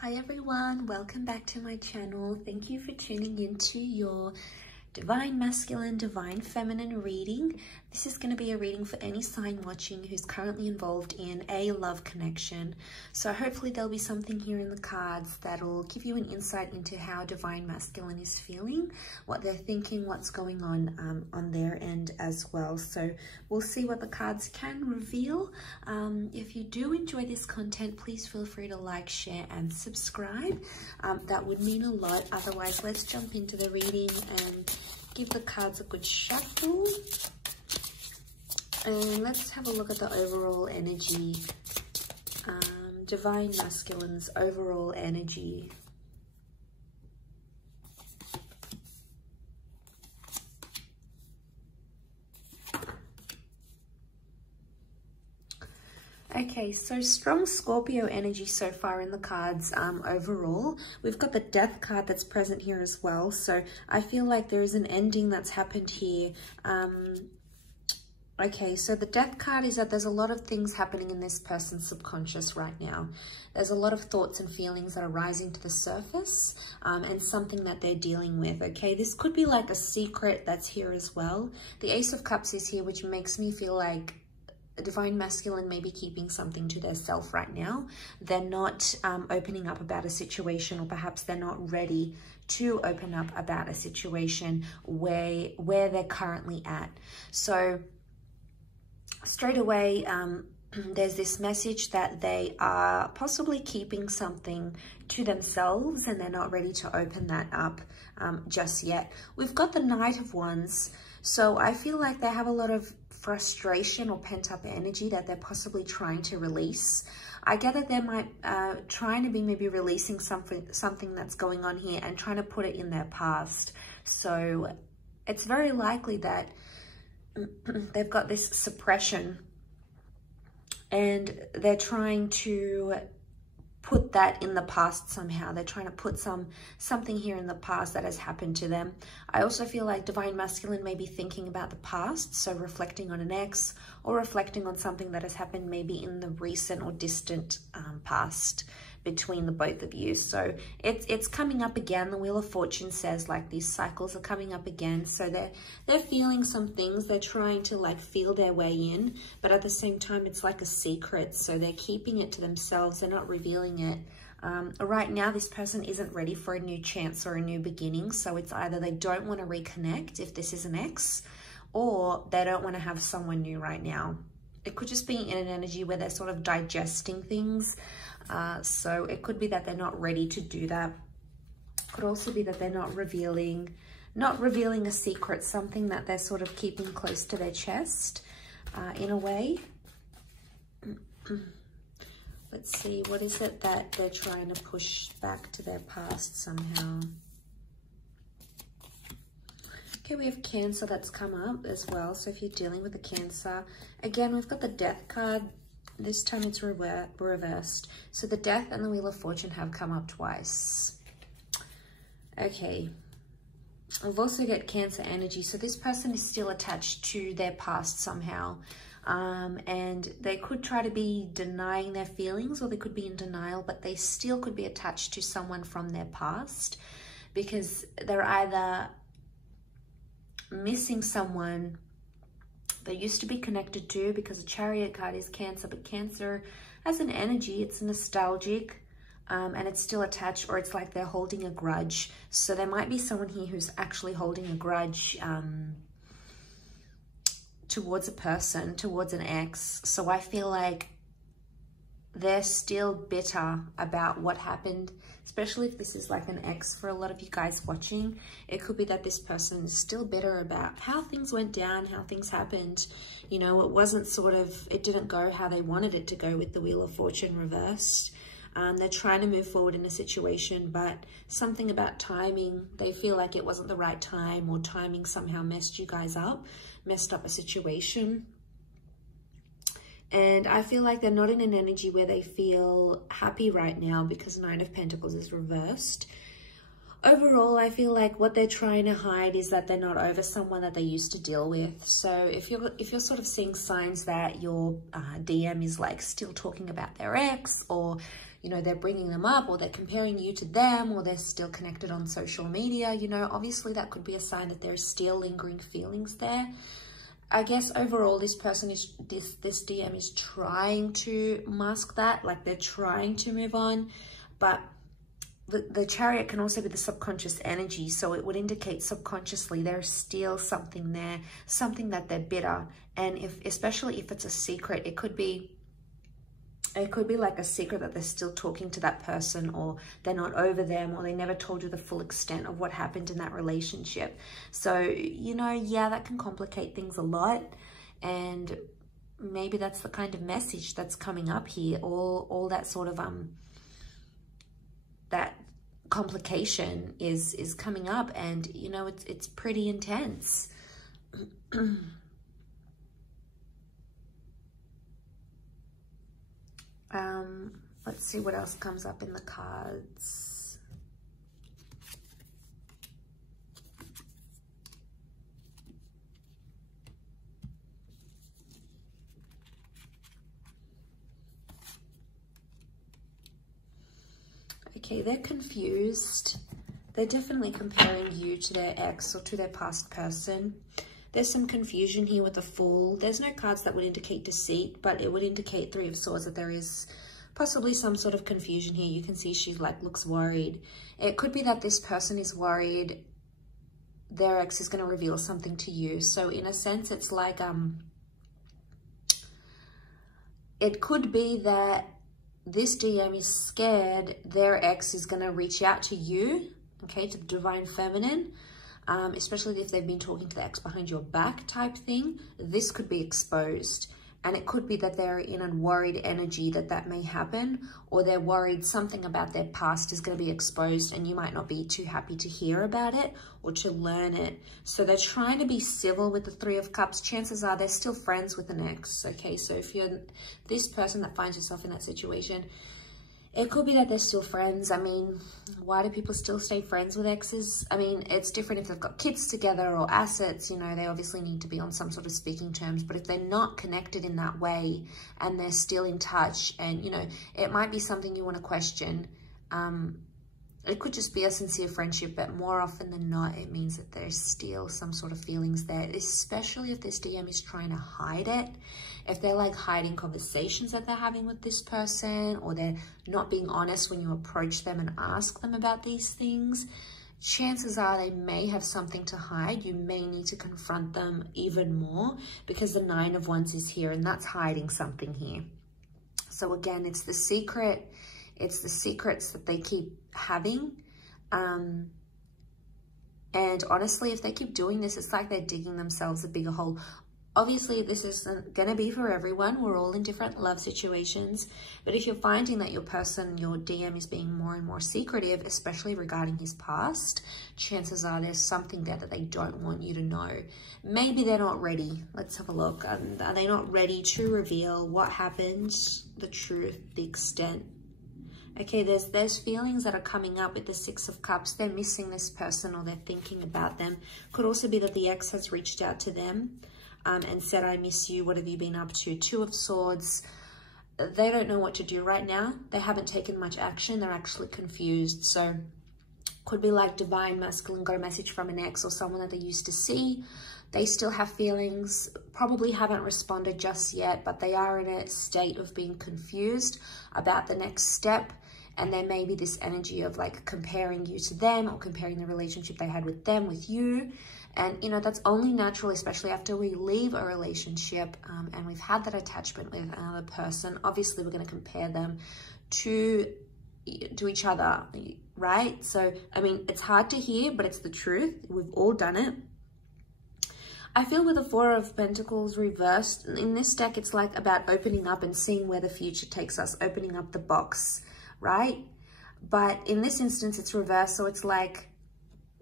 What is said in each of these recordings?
Hi everyone, welcome back to my channel. Thank you for tuning into your Divine Masculine, Divine Feminine reading. This is going to be a reading for any sign watching who's currently involved in a love connection. So hopefully there'll be something here in the cards that'll give you an insight into how Divine Masculine is feeling, what they're thinking, what's going on their end as well. So we'll see what the cards can reveal. If you do enjoy this content, please feel free to like, share and subscribe. That would mean a lot. Otherwise, let's jump into the reading and give the cards a good shuffle. And let's have a look at the overall energy. Divine Masculine's overall energy. Okay, so strong Scorpio energy so far in the cards overall. We've got the Death card that's present here as well. So I feel like there is an ending that's happened here. Okay, so the Death card is that there's a lot of things happening in this person's subconscious right now. There's a lot of thoughts and feelings that are rising to the surface and something that they're dealing with, okay? This could be like a secret that's here as well. The Ace of Cups is here, which makes me feel like Divine Masculine may be keeping something to their self right now. They're not opening up about a situation, or perhaps they're not ready to open up about a situation where they're currently at. So straight away, there's this message that they are possibly keeping something to themselves and they're not ready to open that up just yet. We've got the Knight of Wands. So I feel like they have a lot of frustration or pent-up energy that they're possibly trying to release. I get that they might trying to be maybe releasing something that's going on here and trying to put it in their past. So it's very likely that they've got this suppression and they're trying to put that in the past somehow. They're trying to put something here in the past that has happened to them. I also feel like Divine Masculine may be thinking about the past, so reflecting on an ex or reflecting on something that has happened maybe in the recent or distant past between the both of you. So it's coming up again. The Wheel of Fortune says like these cycles are coming up again. So they're feeling some things. They're trying to like feel their way in, but at the same time it's like a secret. So they're keeping it to themselves. They're not revealing it. Right now this person isn't ready for a new chance or a new beginning. So it's either they don't want to reconnect if this is an ex, or they don't want to have someone new right now. It could just be in an energy where they're sort of digesting things. So it could be that they're not ready to do that. Could also be that they're not revealing a secret, something that they're sort of keeping close to their chest in a way. Let's see, what is it that they're trying to push back to their past somehow? Okay, we have Cancer that's come up as well. So if you're dealing with a Cancer, again, we've got the Death card. This time it's reversed. So the Death and the Wheel of Fortune have come up twice. Okay. We've also got Cancer energy. So this person is still attached to their past somehow. And they could try to be denying their feelings, or they could be in denial, but they still could be attached to someone from their past, because they're either missing someone they used to be connected to, because the Chariot card is Cancer, but Cancer as an energy, it's nostalgic and it's still attached, or it's like they're holding a grudge. So there might be someone here who's actually holding a grudge towards a person, towards an ex. So I feel like they're still bitter about what happened, especially if this is like an ex for a lot of you guys watching. It could be that this person is still bitter about how things went down, how things happened. You know, it wasn't it didn't go how they wanted it to go with the Wheel of Fortune reversed. They're trying to move forward in a situation, but something about timing, they feel like it wasn't the right time, or timing somehow messed you guys up, messed up a situation. And I feel like they're not in an energy where they feel happy right now, because Nine of Pentacles is reversed. Overall, I feel like what they're trying to hide is that they're not over someone that they used to deal with. So if you're sort of seeing signs that your DM is like still talking about their ex, or you know, they're bringing them up, or they're comparing you to them, or they're still connected on social media, you know, obviously that could be a sign that there's still lingering feelings there. I guess overall this person is, this DM is trying to mask that, like they're trying to move on, but the Chariot can also be the subconscious energy, so it would indicate subconsciously there's still something there, something that they're bitter. And especially if it's a secret, it could be like a secret that they're still talking to that person, or they're not over them, or they never told you the full extent of what happened in that relationship. So, you know, yeah, that can complicate things a lot. And maybe that's the kind of message that's coming up here. All that sort of, that complication is coming up, and, you know, it's pretty intense. Let's see what else comes up in the cards. Okay, they're confused. They're definitely comparing you to their ex or to their past person. There's some confusion here with the Fool. There's no cards that would indicate deceit, but it would indicate Three of Swords, that there is possibly some sort of confusion here. You can see she like looks worried. It could be that this person is worried their ex is going to reveal something to you. So in a sense, it's like, it could be that this DM is scared their ex is going to reach out to you, okay, to the Divine Feminine, especially if they've been talking to the ex behind your back type thing. This could be exposed. And it could be that they're in a worried energy that may happen, or they're worried something about their past is going to be exposed, and you might not be too happy to hear about it or to learn it. So they're trying to be civil with the Three of Cups. Chances are they're still friends with an ex, okay? So if you're this person that finds yourself in that situation, it could be that they're still friends. I mean, why do people still stay friends with exes? I mean, it's different if they've got kids together or assets, you know, they obviously need to be on some sort of speaking terms. But if they're not connected in that way and they're still in touch, and, you know, it might be something you want to question. It could just be a sincere friendship, but more often than not, it means that there's still some sort of feelings there, especially if this DM is trying to hide it. If they're like hiding conversations that they're having with this person, or they're not being honest when you approach them and ask them about these things, chances are they may have something to hide. You may need to confront them even more, because the Nine of Wands is here, and that's hiding something here. So again, it's the secret. It's the secrets that they keep having. And honestly, if they keep doing this, it's like they're digging themselves a bigger hole. Obviously, this isn't going to be for everyone. We're all in different love situations. But if you're finding that your person, your DM, is being more and more secretive, especially regarding his past, chances are there's something there that they don't want you to know. Maybe they're not ready. Let's have a look. Are they not ready to reveal what happened, the truth, the extent? Okay, there's feelings that are coming up with the Six of Cups. They're missing this person, or they're thinking about them. Could also be that the ex has reached out to them and said, I miss you, what have you been up to? Two of Swords. They don't know what to do right now. They haven't taken much action. They're actually confused. So could be like Divine Masculine got a message from an ex or someone that they used to see. They still have feelings, probably haven't responded just yet, but they are in a state of being confused about the next step. And there may be this energy of like comparing you to them, or comparing the relationship they had with them with you. And, you know, that's only natural, especially after we leave a relationship and we've had that attachment with another person. Obviously, we're going to compare them to each other, right? So, I mean, it's hard to hear, but it's the truth. We've all done it. I feel with the Four of Pentacles reversed, in this deck, it's like about opening up and seeing where the future takes us, opening up the box, right? But in this instance, it's reversed. So it's like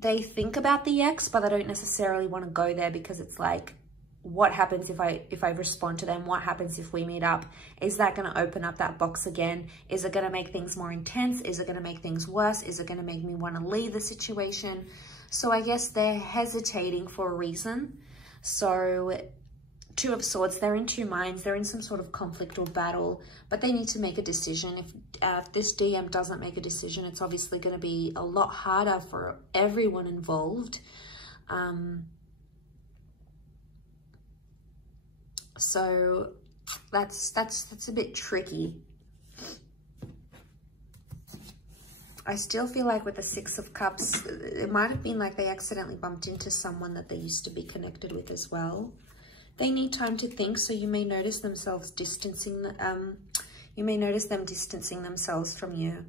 they think about the ex, but they don't necessarily want to go there, because it's like, what happens if I respond to them? What happens if we meet up? Is that going to open up that box again? Is it going to make things more intense? Is it going to make things worse? Is it going to make me want to leave the situation? So I guess they're hesitating for a reason. So Two of Swords, they're in two minds. They're in some sort of conflict or battle, but they need to make a decision. If this DM doesn't make a decision, it's obviously going to be a lot harder for everyone involved. So that's a bit tricky. I still feel like with the Six of Cups, it might have been like they accidentally bumped into someone that they used to be connected with as well. They need time to think, so you may notice themselves distancing, you may notice them distancing themselves from you.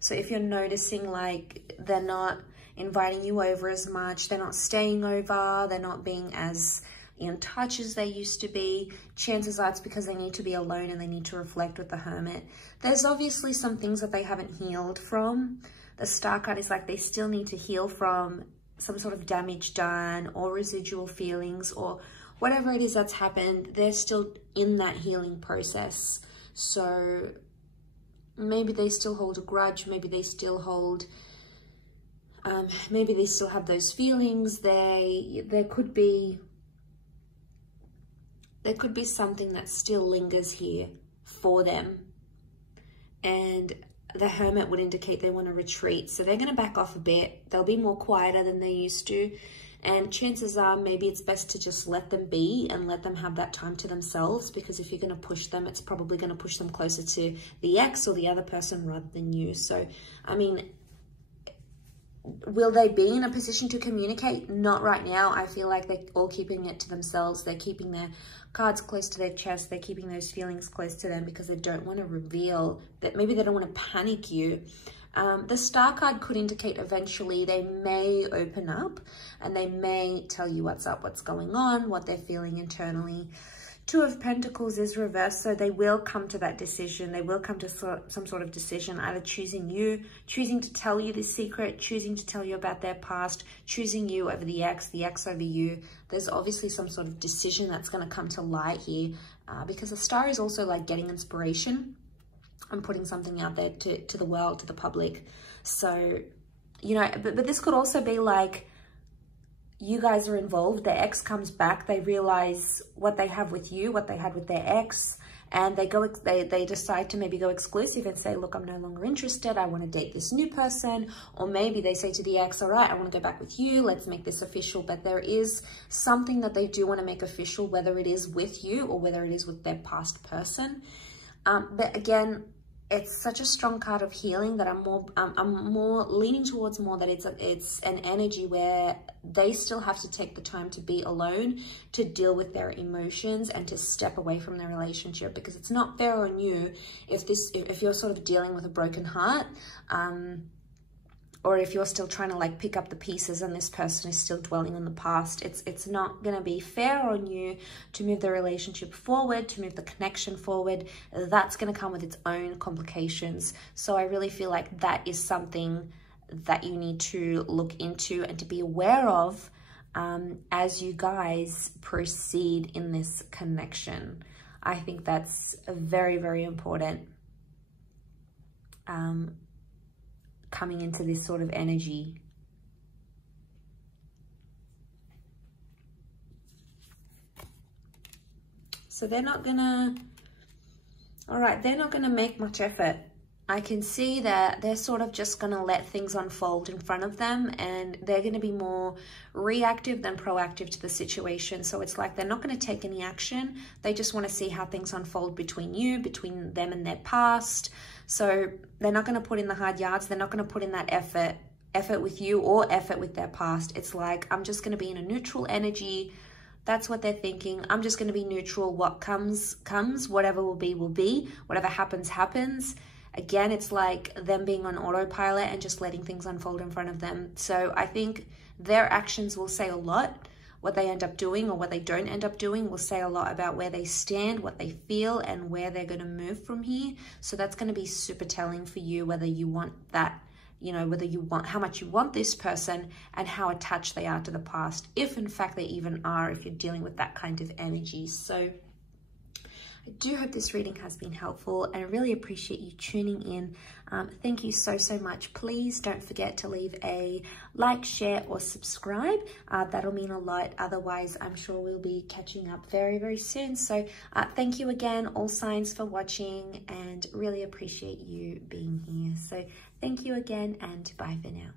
So if you're noticing like they're not inviting you over as much, they're not staying over, they're not being as in touch as they used to be, chances are it's because they need to be alone and they need to reflect with the Hermit. There's obviously some things that they haven't healed from. The Star card is like they still need to heal from some sort of damage done or residual feelings or whatever it is that's happened. They're still in that healing process. So maybe they still hold a grudge, maybe they still hold, maybe they still have those feelings. There could be something that still lingers here for them. And the Hermit would indicate they want to retreat. So they're going to back off a bit. They'll be more quieter than they used to. And chances are maybe it's best to just let them be and let them have that time to themselves, because if you're going to push them, it's probably going to push them closer to the ex or the other person rather than you. So, I mean, will they be in a position to communicate? Not right now. I feel like they're all keeping it to themselves. They're keeping their cards close to their chest. They're keeping those feelings close to them because they don't want to reveal that. Maybe they don't want to panic you. The Star card could indicate eventually they may open up and they may tell you what's up, what's going on, what they're feeling internally. Two of Pentacles is reversed, so they will come to that decision. They will come to some sort of decision, either choosing you, choosing to tell you this secret, choosing to tell you about their past, choosing you over the ex over you. There's obviously some sort of decision that's going to come to light here, because the Star is also like getting inspiration and putting something out there to the world, to the public. So, you know, but this could also be like, you guys are involved, their ex comes back, they realize what they have with you, what they had with their ex, and they decide to maybe go exclusive and say, look, I'm no longer interested, I want to date this new person. Or maybe they say to the ex, all right, I want to go back with you, let's make this official. But there is something that they do want to make official, whether it is with you or whether it is with their past person. But again, it's such a strong card of healing that I'm more leaning towards more that it's an energy where they still have to take the time to be alone, to deal with their emotions and to step away from their relationship, because it's not fair on you if you're sort of dealing with a broken heart, or if you're still trying to like pick up the pieces and this person is still dwelling on the past. It's not going to be fair on you to move the relationship forward, to move the connection forward. That's going to come with its own complications. So I really feel like that is something that you need to look into and to be aware of as you guys proceed in this connection. I think that's very, very important. Coming into this sort of energy. So they're not gonna, all right, they're not gonna make much effort. I can see that they're sort of just gonna let things unfold in front of them, and they're gonna be more reactive than proactive to the situation. So it's like they're not gonna take any action. They just wanna see how things unfold between you, between them and their past. So they're not going to put in the hard yards. They're not going to put in that effort with you or effort with their past. It's like, I'm just going to be in a neutral energy. That's what they're thinking. I'm just going to be neutral. What comes, comes. Whatever will be. Whatever happens, happens. Again, it's like them being on autopilot and just letting things unfold in front of them. So I think their actions will say a lot. What they end up doing or what they don't end up doing will say a lot about where they stand, what they feel, and where they're going to move from here. So that's going to be super telling for you, whether you want that, you know, whether you want, how much you want this person and how attached they are to the past, if in fact they even are, if you're dealing with that kind of energy. So I do hope this reading has been helpful, and I really appreciate you tuning in. Thank you so much. Please don't forget to leave a like, share, or subscribe. That'll mean a lot. Otherwise, I'm sure we'll be catching up very soon. So thank you again, all signs, for watching, and really appreciate you being here. So thank you again, and bye for now.